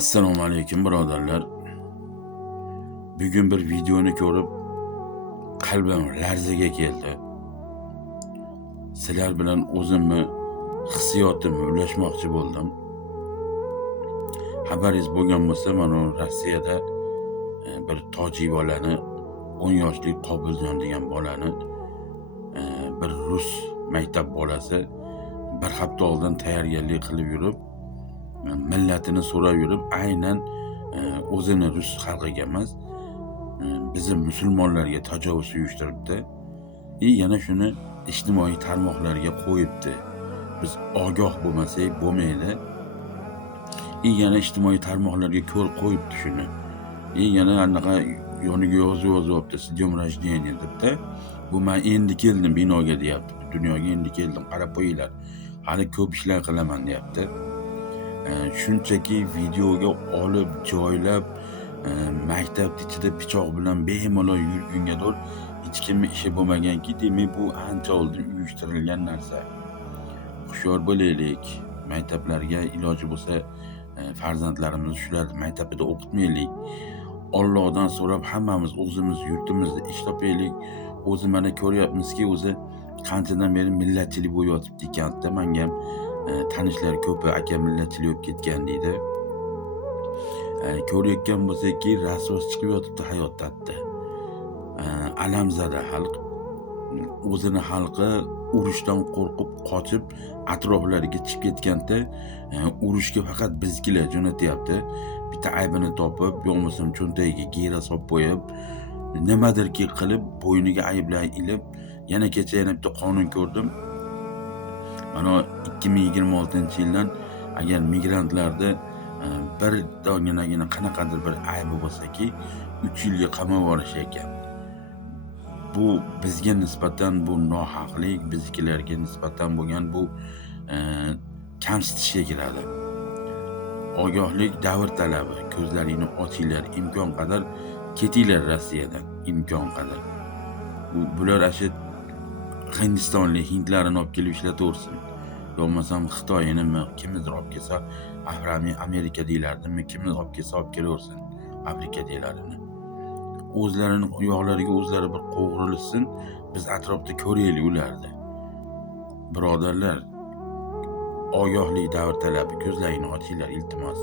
Assalomu alaykum birodarlar. Bugun bir videoni ko'rib qalbim larzaga keldi. Sizlar bilan o'zimni hissiyotimni ulashmoqchi bo'ldim. Xabaringiz bo'lgan bo'lsa, mana Rossiyada bir tojik bolani 10 yoshli Qobiljon degan bolani bir rus maktab bolasi bir hafta oldin tayyorgarlik qilib yurib, millatini so'rab yurib, aynan o'zini rus xalqiga emas, bizim musulmonlarga tajovuz uyushtiribdi. Yana shuni ijtimoiy tarmoqlarga qo'yibdi. Biz ogoh bo'lmasak bo'lmaydi. Yana ijtimoiy tarmoqlarga ko'l qo'yibdi shuni. Yana anaqa yoniga yozib "С днем рождения" debdi. Bu men endi keldim binoga deyapti. Dunyoga endi keldim, qarab qo'yinglar. Hali ko'p ishlar qilaman deyapti. Shunchaki videoga olib joylab maktab ichida pichoq bilan bemalol yurgungadir hech kimni ishi bo'lmaganki, demak bu ancha oldin uyushtirilgan narsa. Hushyor bo'laylik. Maktablarga iloji bo'lsa farzandlarimizni shularni maktabida o'qitmaylik. Allohdan so'rab hammamiz o'zimiz yurtimizda ish topaylik. O'zi mana ko'ryapmizki, o'zi qanchadan beri millatchilik bo'layotibdi ekan-da. Menga ham tanishlar ko'pi aka millatchilik bo'lib ketgan deydi. Ko'rayotgan bo'lsak-ki, rasos chiqib yotibdi hayotda. Alamzada xalq o'zini xalqi urushdan qo'rqib qochib atroflariga chiqib ketganda urushga faqat bizkilar jo'natyapti. Bitta aybini topib, bo'lmasam cho'ntagiga gera solib qo'yib, nimadirki qilib bo'yniga ayblar ilib, yana kecha yana bitta qonun ko'rdim. Mana 2026-yildan agar migrantlarda bir donagina qanaqadir bir aybi bo'lsa-ki, 3 yilga qamab olish ekan. Bu bizga nisbatan bu nohaqlik, bizkilarga nisbatan bo'lgan bu kamsitishga kiradi. Ogohlik davr talabi. Ko'zlaringni ochinglar, imkon qadar ketinglar Rossiyadan, imkon qadar. Bular ashi Hindistonlik hindlarini olib kelib ishlataversin. Bo'lmasam Xitoyinimi kimdir olib kelsa, Amerika deylardimi, kimdir olib kelsa olib kelaversin, Afrika deylarini. O'zlarini oyoqlariga o'zlari bir qo'g'rilsin, biz atrofda ko'raylik ularni. Birodarlar, ogohlik davr talabi, ko'zlaringni ochinglar iltimos.